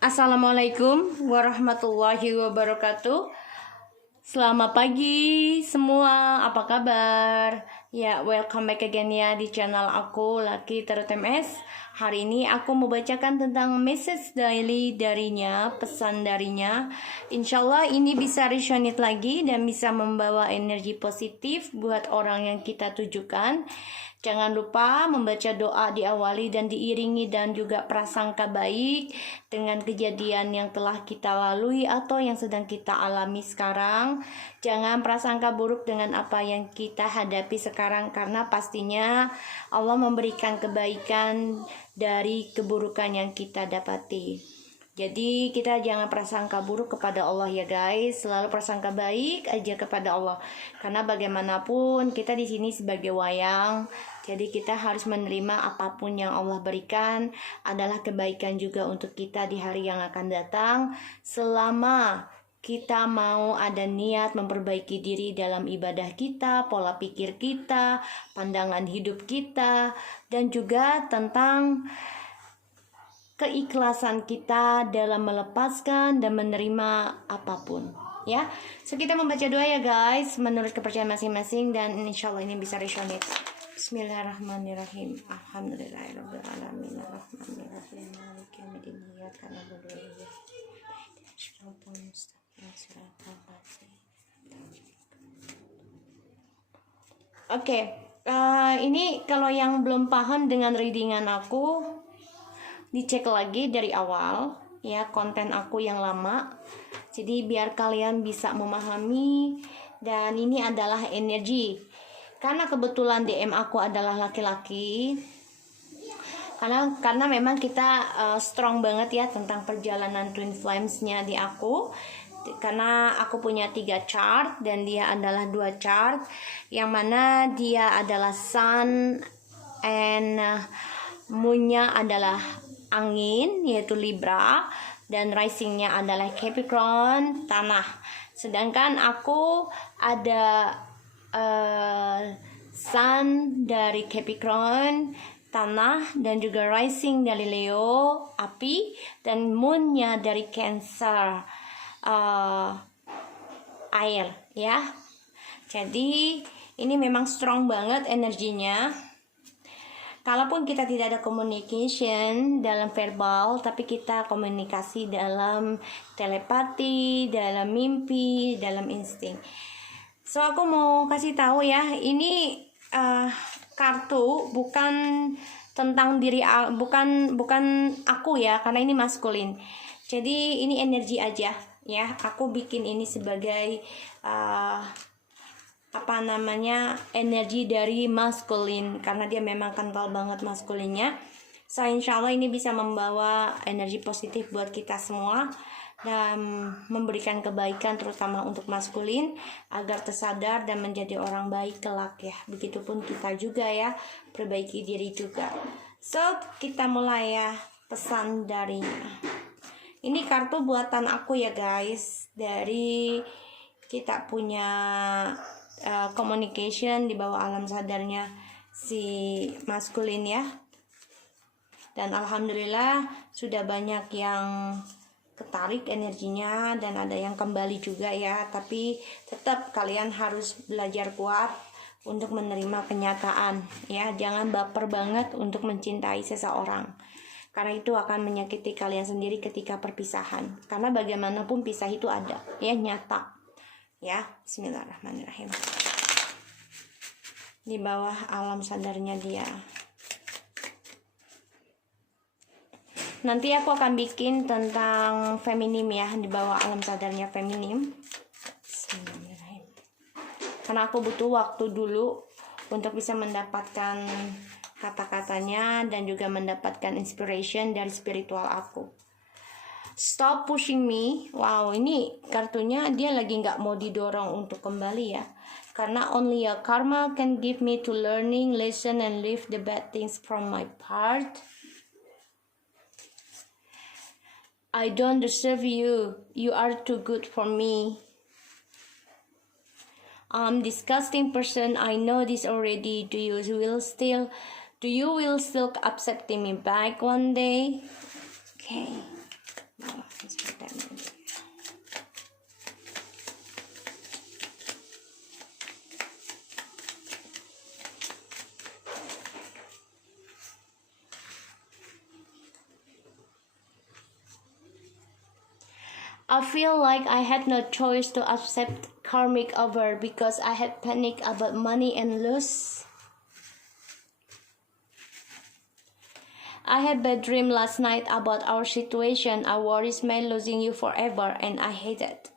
Assalamualaikum warahmatullahi wabarakatuh. Selamat pagi semua, apa kabar? Ya, welcome back again ya di channel aku Lucky Tarot MS. Hari ini aku mau bacakan tentang message daily darinya, pesan darinya. Insya Allah ini bisa resonate lagi dan bisa membawa energi positif buat orang yang kita tujukan. Jangan lupa membaca doa diawali dan diiringi dan juga prasangka baik dengan kejadian yang telah kita lalui atau yang sedang kita alami sekarang. Jangan prasangka buruk dengan apa yang kita hadapi sekarang, karena pastinya Allah memberikan kebaikan dari keburukan yang kita dapati. Jadi kita jangan prasangka buruk kepada Allah ya guys, selalu prasangka baik aja kepada Allah. Karena bagaimanapun kita di sini sebagai wayang, jadi kita harus menerima apapun yang Allah berikan adalah kebaikan juga untuk kita di hari yang akan datang, selama kita mau ada niat memperbaiki diri dalam ibadah kita, pola pikir kita, pandangan hidup kita, dan juga tentang keikhlasan kita dalam melepaskan dan menerima apapun ya. So kita membaca doa ya guys menurut kepercayaan masing-masing, dan insya Allah ini bisa resonate. Bismillahirrahmanirrahim. Alhamdulillahirabbil alamin arrahmanirrahim maliki yaumiddin iyyaka na'budu wa iyyaka nasta'in. Oke, ini kalau yang belum paham dengan readingan aku, dicek lagi dari awal ya konten aku yang lama, jadi biar kalian bisa memahami. Dan ini adalah energi, karena kebetulan DM aku adalah laki-laki, karena memang kita strong banget ya tentang perjalanan twin flames-nya di aku, karena aku punya 3 chart dan dia adalah 2 chart, yang mana dia adalah sun and moon-nya adalah angin yaitu Libra, dan risingnya adalah Capricorn tanah. Sedangkan aku ada sun dari Capricorn tanah, dan juga rising dari Leo api, dan moonnya dari Cancer air ya. Jadi ini memang strong banget energinya. Kalaupun kita tidak ada communication dalam verbal, tapi kita komunikasi dalam telepati, dalam mimpi, dalam insting. So aku mau kasih tahu ya, ini kartu bukan tentang diri, bukan aku ya, karena ini maskulin. Jadi ini energi aja ya. Aku bikin ini sebagai energi dari maskulin, karena dia memang kental banget maskulinnya. So insya Allah ini bisa membawa energi positif buat kita semua dan memberikan kebaikan terutama untuk maskulin agar tersadar dan menjadi orang baik kelak ya. Begitupun kita juga ya, perbaiki diri juga. So kita mulai ya pesan darinya. Ini kartu buatan aku ya guys, dari kita punya communication di bawah alam sadarnya si maskulin ya. Dan alhamdulillah sudah banyak yang ketarik energinya dan ada yang kembali juga ya. Tapi tetap kalian harus belajar kuat untuk menerima kenyataan ya. Jangan baper banget untuk mencintai seseorang, karena itu akan menyakiti kalian sendiri ketika perpisahan. Karena bagaimanapun pisah itu ada ya, nyata ya. Bismillahirrahmanirrahim. Di bawah alam sadarnya dia. Nanti aku akan bikin tentang feminim ya, di bawah alam sadarnya feminim. Bismillahirrahmanirrahim. Karena aku butuh waktu dulu untuk bisa mendapatkan kata-katanya dan juga mendapatkan inspiration dari spiritual aku. Stop pushing me. Wow, ini kartunya dia lagi nggak mau didorong untuk kembali ya. Karena only a karma can give me to learning, lesson, and leave the bad things from my part. I don't deserve you. You are too good for me. I'm disgusting person. I know this already. Do you will still accepting me back one day? Okay. I feel like I had no choice to accept karmic over because I had panic about money and loss. I had bad dream last night about our situation. I worries me losing you forever and I hate it.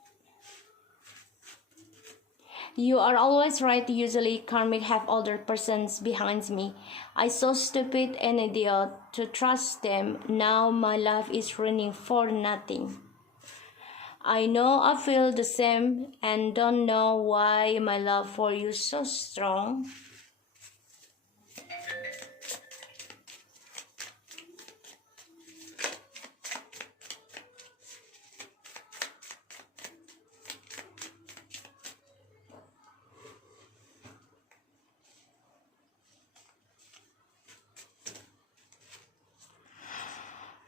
You are always right. Usually karmic have other persons behind me. I so stupid and idiot to trust them. Now my life is running for nothing. I know I feel the same and don't know why my love for you is so strong.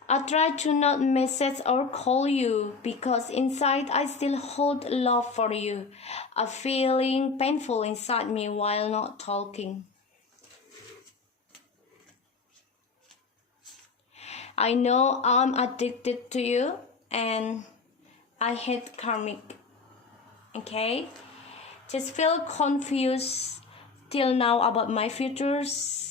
I try to not message or call you because inside I still hold love for you. A feeling painful inside me while not talking. I know I'm addicted to you and I hate karmic. Okay? Just feel confused till now about my futures.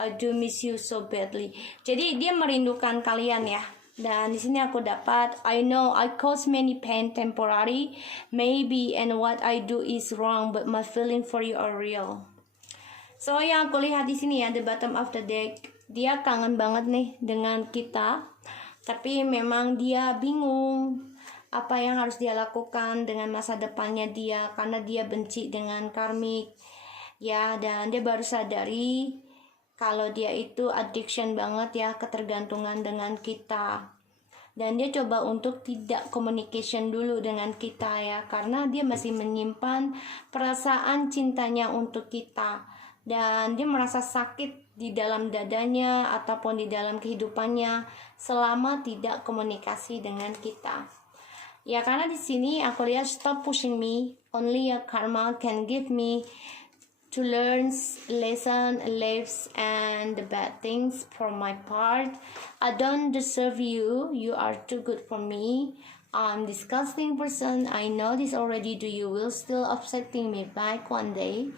I do miss you so badly. Jadi dia merindukan kalian ya. Dan di sini aku dapat, I know I cause many pain temporary, maybe, and what I do is wrong, but my feeling for you are real. So yang aku lihat di sini ya, the bottom of the deck, dia kangen banget nih dengan kita, tapi memang dia bingung apa yang harus dia lakukan dengan masa depannya dia, karena dia benci dengan karmik ya, dan dia baru sadari kalau dia itu addiction banget ya, ketergantungan dengan kita. Dan dia coba untuk tidak communication dulu dengan kita ya, karena dia masih menyimpan perasaan cintanya untuk kita. Dan dia merasa sakit di dalam dadanya ataupun di dalam kehidupannya selama tidak komunikasi dengan kita. Ya, karena di sini aku lihat stop pushing me, only a karma can give me to learn lesson, lives, and the bad things from my part. I don't deserve you. You are too good for me. I'm disgusting person. I know this already. Do you will still accepting me back one day?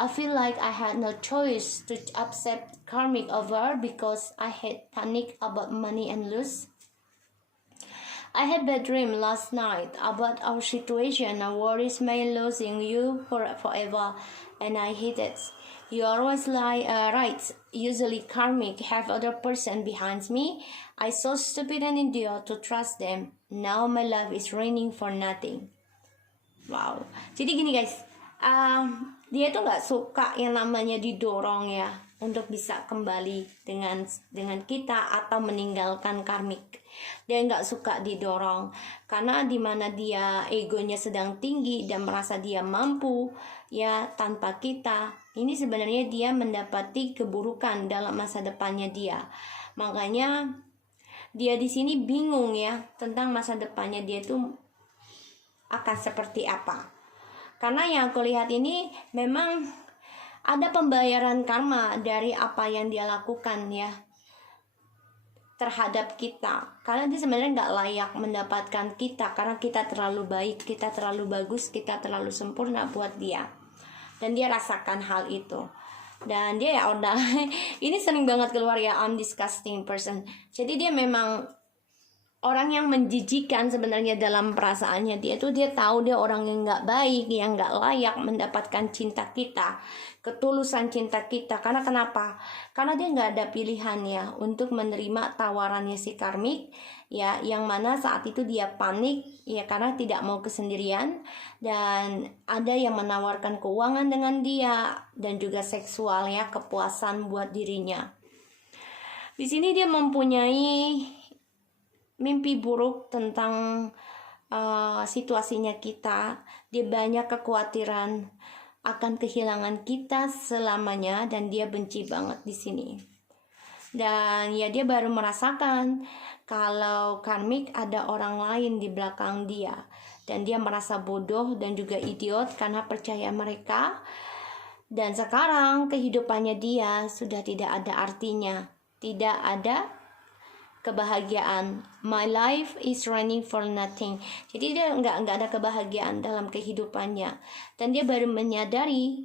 I feel like I had no choice to accept karmic over because I had panic about money and lose. I had bad dream last night about our situation. I worries me losing you forever, and I hate it. You always right. Usually karmic have other person behind me. I so stupid and idiot to trust them. Now my love is raining for nothing. Wow. Jadi gini guys, dia tuh nggak suka yang namanya didorong ya untuk bisa kembali dengan kita atau meninggalkan karmik. Dia nggak suka didorong karena dimana dia egonya sedang tinggi dan merasa dia mampu ya tanpa kita. Ini sebenarnya dia mendapati keburukan dalam masa depannya dia. Makanya dia di sini bingung ya tentang masa depannya dia tuh akan seperti apa. Karena yang aku lihat ini memang ada pembayaran karma dari apa yang dia lakukan ya terhadap kita, karena dia sebenarnya nggak layak mendapatkan kita karena kita terlalu baik, kita terlalu bagus, kita terlalu sempurna buat dia, dan dia rasakan hal itu. Dan dia ya udah ini sering banget keluar ya, I'm disgusting person. Jadi dia memang orang yang menjijikan sebenarnya dalam perasaannya dia tuh. Dia tahu dia orang yang nggak baik, yang nggak layak mendapatkan cinta kita, ketulusan cinta kita. Karena kenapa? Karena dia nggak ada pilihan ya untuk menerima tawarannya si karmik ya, yang mana saat itu dia panik ya karena tidak mau kesendirian, dan ada yang menawarkan keuangan dengan dia dan juga seksual ya, kepuasan buat dirinya. Di sini dia mempunyai mimpi buruk tentang situasinya kita. Dia banyak kekhawatiran akan kehilangan kita selamanya dan dia benci banget di sini. Dan ya dia baru merasakan kalau karmik ada orang lain di belakang dia, dan dia merasa bodoh dan juga idiot karena percaya mereka. Dan sekarang kehidupannya dia sudah tidak ada artinya, tidak ada kebahagiaan. My life is running for nothing. Jadi dia nggak ada kebahagiaan dalam kehidupannya, dan dia baru menyadari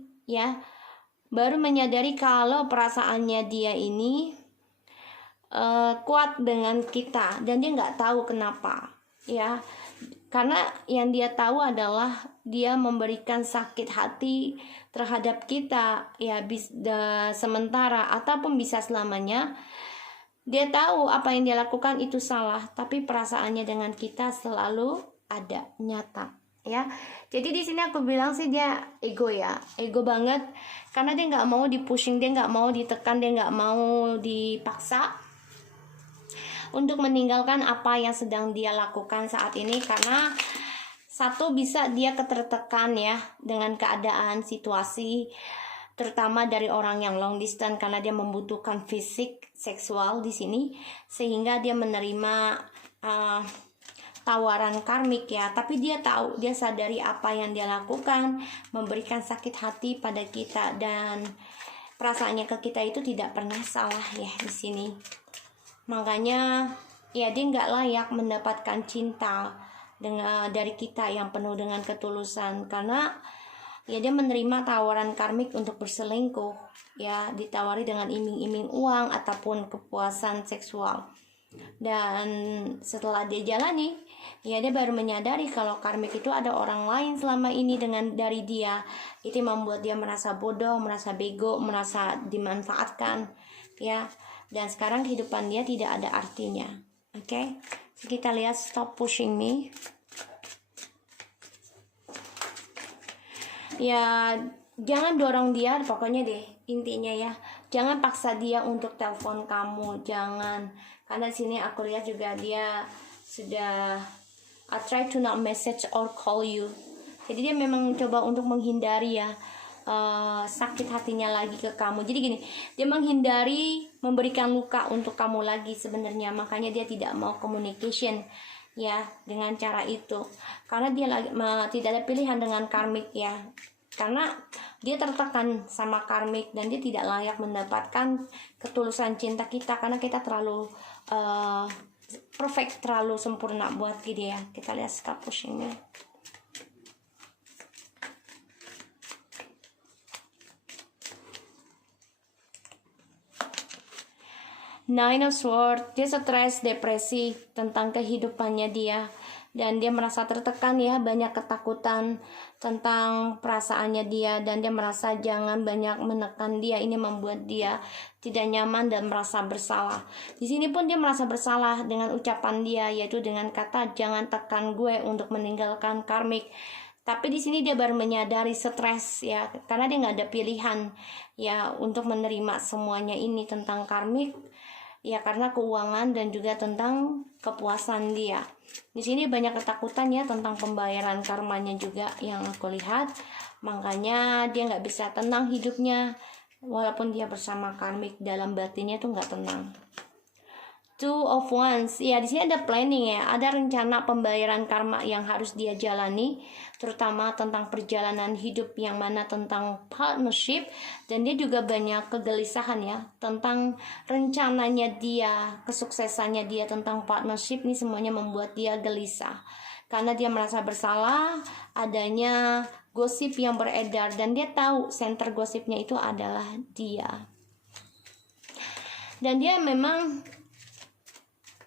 kalau perasaannya dia ini kuat dengan kita, dan dia nggak tahu kenapa ya. Karena yang dia tahu adalah dia memberikan sakit hati terhadap kita ya, sementara ataupun bisa selamanya. Dia tahu apa yang dia lakukan itu salah, tapi perasaannya dengan kita selalu ada, nyata ya. Jadi di sini aku bilang sih dia ego ya, ego banget, karena dia nggak mau dipushing, dia nggak mau ditekan, dia nggak mau dipaksa untuk meninggalkan apa yang sedang dia lakukan saat ini. Karena satu, bisa dia ketertekan ya dengan keadaan situasi, terutama dari orang yang long distance, karena dia membutuhkan fisik seksual di sini, sehingga dia menerima tawaran karmik ya. Tapi dia tahu, dia sadari apa yang dia lakukan, memberikan sakit hati pada kita, dan perasaannya ke kita itu tidak pernah salah ya di sini. Makanya ya dia nggak layak mendapatkan cinta dari kita yang penuh dengan ketulusan, karena ya dia menerima tawaran karmik untuk berselingkuh ya, ditawari dengan iming-iming uang ataupun kepuasan seksual. Dan setelah dia jalani ya, dia baru menyadari kalau karmik itu ada orang lain selama ini dari dia. Itu membuat dia merasa bodoh, merasa bego, merasa dimanfaatkan ya. Dan sekarang kehidupan dia tidak ada artinya. Oke, kita lihat stop pushing me. Ya, jangan dorong dia, pokoknya deh intinya ya. Jangan paksa dia untuk telepon kamu, jangan. Karena sini aku lihat juga dia sudah I try to not message or call you. Jadi dia memang coba untuk menghindari ya sakit hatinya lagi ke kamu. Jadi gini, dia menghindari memberikan luka untuk kamu lagi sebenarnya. Makanya dia tidak mau communication ya dengan cara itu, karena dia tidak ada pilihan dengan karmik ya. Karena dia tertekan sama karmik, dan dia tidak layak mendapatkan ketulusan cinta kita, karena kita terlalu perfect, terlalu sempurna buat dia. Kita lihat stop pushingnya. Nine of Swords, dia stres, depresi tentang kehidupannya dia, dan dia merasa tertekan ya, banyak ketakutan tentang perasaannya dia, dan dia merasa jangan banyak menekan dia. Ini membuat dia tidak nyaman dan merasa bersalah. Di sini pun dia merasa bersalah dengan ucapan dia, yaitu dengan kata jangan tekan gue untuk meninggalkan karmik. Tapi di sini dia baru menyadari stres ya, karena dia nggak ada pilihan ya untuk menerima semuanya ini tentang karmik ya, karena keuangan dan juga tentang kepuasan dia. Di sini banyak ketakutan ya tentang pembayaran karmanya juga yang aku lihat. Makanya dia nggak bisa tenang hidupnya, walaupun dia bersama karmik, dalam batinnya tuh nggak tenang. Two of Wands, ya di sini ada planning ya, ada rencana pembayaran karma yang harus dia jalani, terutama tentang perjalanan hidup yang mana tentang partnership, dan dia juga banyak kegelisahan ya tentang rencananya dia, kesuksesannya dia tentang partnership. Ini semuanya membuat dia gelisah karena dia merasa bersalah adanya gosip yang beredar, dan dia tahu center gosipnya itu adalah dia, dan dia memang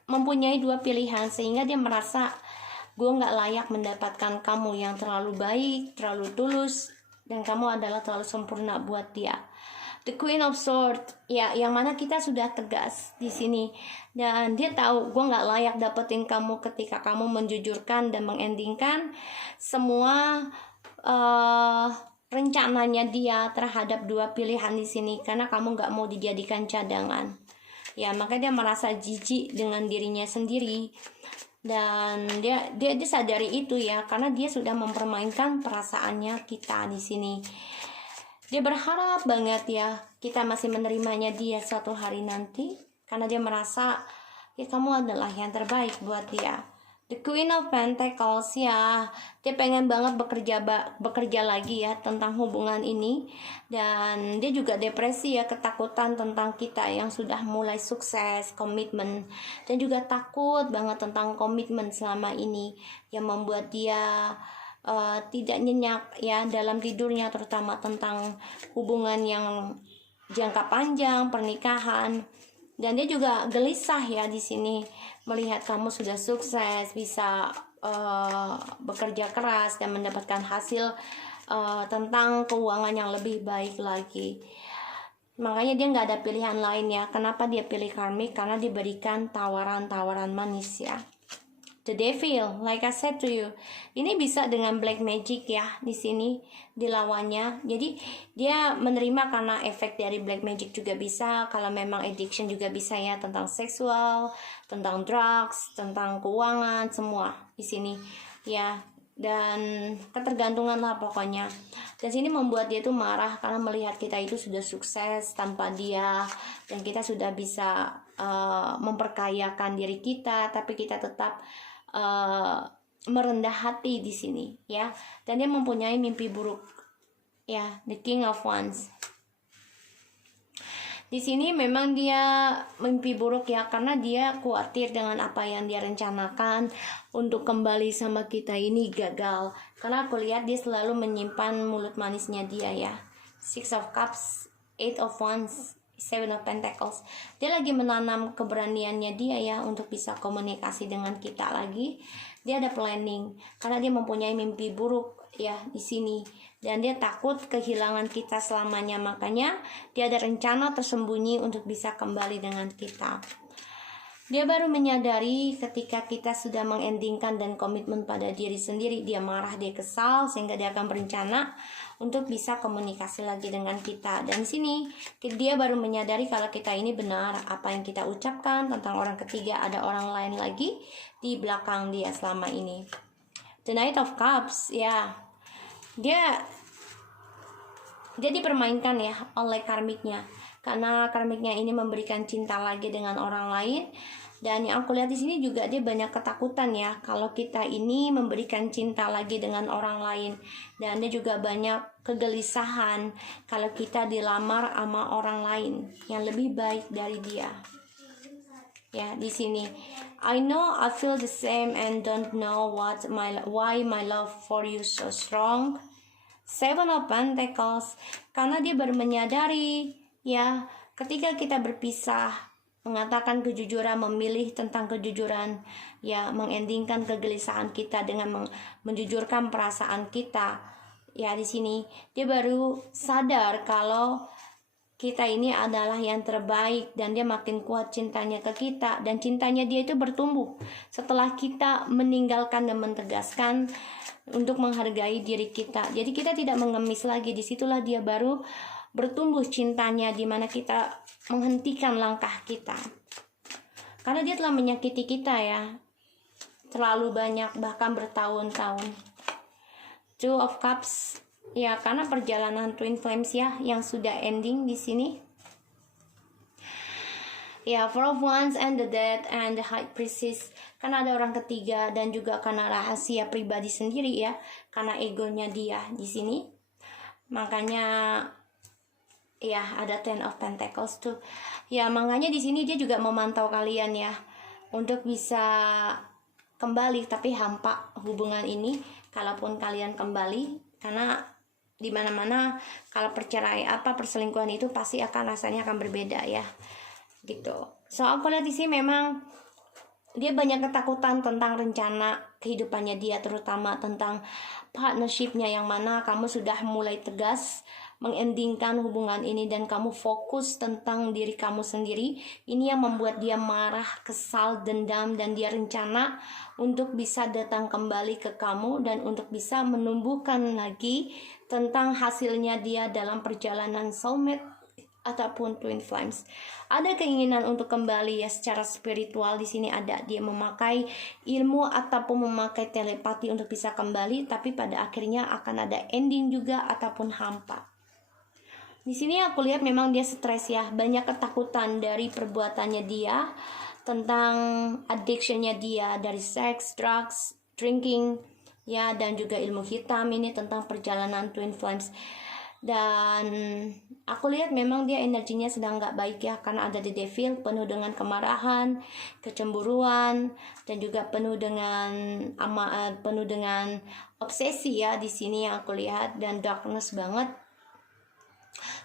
mempunyai dua pilihan, sehingga dia merasa gue nggak layak mendapatkan kamu yang terlalu baik, terlalu tulus, dan kamu adalah terlalu sempurna buat dia. The Queen of Swords, ya, yang mana kita sudah tegas di sini, dan dia tahu gue nggak layak dapetin kamu ketika kamu menjujurkan dan mengendingkan semua rencananya dia terhadap dua pilihan di sini, karena kamu nggak mau dijadikan cadangan. Ya, maka dia merasa jijik dengan dirinya sendiri, dan dia sadari itu ya, karena dia sudah mempermainkan perasaannya kita di sini. Dia berharap banget ya kita masih menerimanya dia suatu hari nanti, karena dia merasa ya kamu adalah yang terbaik buat dia, The Queen of Pentacles, ya, dia pengen banget bekerja lagi ya tentang hubungan ini, dan dia juga depresi ya, ketakutan tentang kita yang sudah mulai sukses, komitmen, dan juga takut banget tentang komitmen selama ini yang membuat dia tidak nyenyak ya dalam tidurnya, terutama tentang hubungan yang jangka panjang, pernikahan. Dan dia juga gelisah ya di sini melihat kamu sudah sukses, bisa bekerja keras dan mendapatkan hasil tentang keuangan yang lebih baik lagi. Makanya dia nggak ada pilihan lain ya. Kenapa dia pilih karmik? Karena diberikan tawaran-tawaran manis ya. The Devil, like I said to you, ini bisa dengan black magic ya di sini dilawannya. Jadi dia menerima karena efek dari black magic juga bisa. Kalau memang addiction juga bisa ya, tentang seksual, tentang drugs, tentang keuangan, semua di sini ya. Dan ketergantungan lah pokoknya. Dan sini membuat dia tuh marah karena melihat kita itu sudah sukses tanpa dia, dan kita sudah bisa memperkayakan diri kita, tapi kita tetap merendah hati di sini ya. Dan dia mempunyai mimpi buruk ya, the King of Wands. Di sini memang dia mimpi buruk ya, karena dia khawatir dengan apa yang dia rencanakan untuk kembali sama kita ini gagal. Karena aku lihat dia selalu menyimpan mulut manisnya dia ya. Six of Cups, Eight of Wands, Seven of Pentacles. Dia lagi menanam keberaniannya dia ya untuk bisa komunikasi dengan kita lagi. Dia ada planning karena dia mempunyai mimpi buruk ya di sini, dan dia takut kehilangan kita selamanya. Makanya dia ada rencana tersembunyi untuk bisa kembali dengan kita. Dia baru menyadari ketika kita sudah mengendingkan dan komitmen pada diri sendiri. Dia marah, dia kesal, sehingga dia akan berencana untuk bisa komunikasi lagi dengan kita. Dan di sini dia baru menyadari kalau kita ini benar, apa yang kita ucapkan tentang orang ketiga, ada orang lain lagi di belakang dia selama ini. The Knight of Cups ya, dia dipermainkan ya oleh karmiknya, karena karmiknya ini memberikan cinta lagi dengan orang lain. Dan yang aku lihat di sini juga dia banyak ketakutan ya kalau kita ini memberikan cinta lagi dengan orang lain, dan dia juga banyak kegelisahan kalau kita dilamar sama orang lain yang lebih baik dari dia. Ya, di sini I know I feel the same and don't know why my love for you so strong. Seven of Pentacles, karena dia baru menyadari ya, ketika kita berpisah, mengatakan kejujuran, memilih tentang kejujuran ya, mengendingkan kegelisahan kita dengan menjujurkan perasaan kita ya. Di sini dia baru sadar kalau kita ini adalah yang terbaik, dan dia makin kuat cintanya ke kita, dan cintanya dia itu bertumbuh setelah kita meninggalkan dan mentegaskan untuk menghargai diri kita. Jadi kita tidak mengemis lagi. Disitulah dia baru bertumbuh cintanya, di mana kita menghentikan langkah kita, karena dia telah menyakiti kita ya terlalu banyak, bahkan bertahun-tahun. Two of Cups ya, karena perjalanan Twin Flames ya yang sudah ending di sini ya. Four of Wands and the Death and the High Priestess, karena ada orang ketiga, dan juga karena rahasia pribadi sendiri ya, karena egonya dia di sini. Makanya ya ada Ten of Pentacles tuh ya. Makanya di sini dia juga memantau kalian ya untuk bisa kembali, tapi hampa hubungan ini kalaupun kalian kembali, karena di mana-mana kalau perselingkuhan itu pasti akan rasanya akan berbeda ya gitu. So aku lihat di sini memang dia banyak ketakutan tentang rencana kehidupannya dia, terutama tentang partnershipnya, yang mana kamu sudah mulai tegas mengendingkan hubungan ini dan kamu fokus tentang diri kamu sendiri. Ini yang membuat dia marah, kesal, dendam, dan dia rencana untuk bisa datang kembali ke kamu dan untuk bisa menumbuhkan lagi tentang hasilnya dia dalam perjalanan soulmate ataupun twin flames. Ada keinginan untuk kembali ya secara spiritual. Di sini ada dia memakai ilmu ataupun memakai telepati untuk bisa kembali, tapi pada akhirnya akan ada ending juga ataupun hampa. Di sini aku lihat memang dia stres ya, banyak ketakutan dari perbuatannya dia, tentang addictionnya dia dari seks, drugs, drinking, ya, dan juga ilmu hitam ini tentang perjalanan Twin Flames. Dan aku lihat memang dia energinya sedang nggak baik ya, karena ada di devil, penuh dengan kemarahan, kecemburuan, dan juga penuh dengan obsesi ya di sini yang aku lihat, dan darkness banget.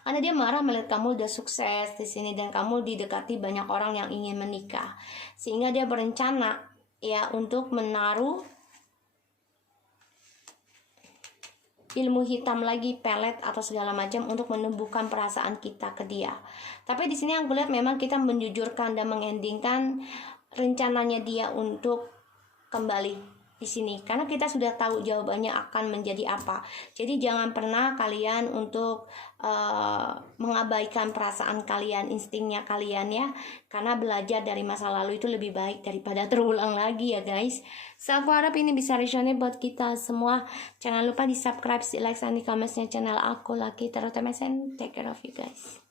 Karena dia marah melihat kamu udah sukses di sini dan kamu didekati banyak orang yang ingin menikah, sehingga dia berencana ya untuk menaruh ilmu hitam lagi, pelet atau segala macam untuk menumbuhkan perasaan kita ke dia. Tapi di sini aku lihat memang kita menjujurkan dan mengendingkan rencananya dia untuk kembali di sini, karena kita sudah tahu jawabannya akan menjadi apa. Jadi jangan pernah kalian untuk mengabaikan perasaan kalian, instingnya kalian ya, karena belajar dari masa lalu itu lebih baik daripada terulang lagi ya guys. So aku harap ini bisa resonate buat kita semua. Jangan lupa di subscribe, di like, dan di comment channel aku Lucky Tarot MS, and take care of you guys.